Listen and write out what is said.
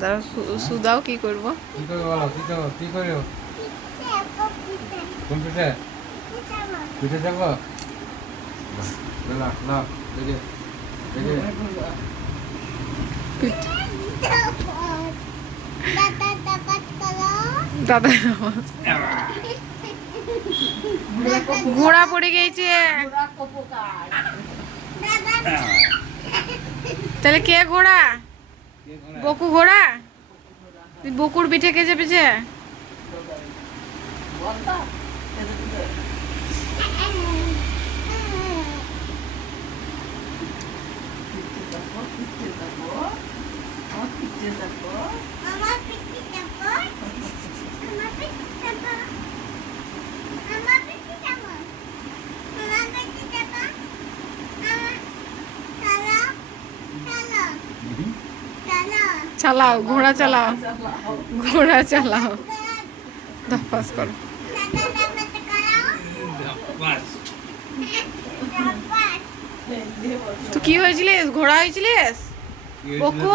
দাঁড়াও, সুদাও কি করবো? কি করবে বলো, কি করো? কোন পিঠে? পিঠে যাবো। লাও লাও, দেখে দেখে। দাদা ঘোড়া পড়ে গেছে। তাহলে কে ঘোড়া? বকু ঘোড়া? তুই বকুর পিঠে কে চেপেছে? চালাও ঘোড়া চালাও, ঘোড়া চালাও। দফাস করো। তো কি হয়েছিলিস? ঘোড়া হয়েছিলিস বকু?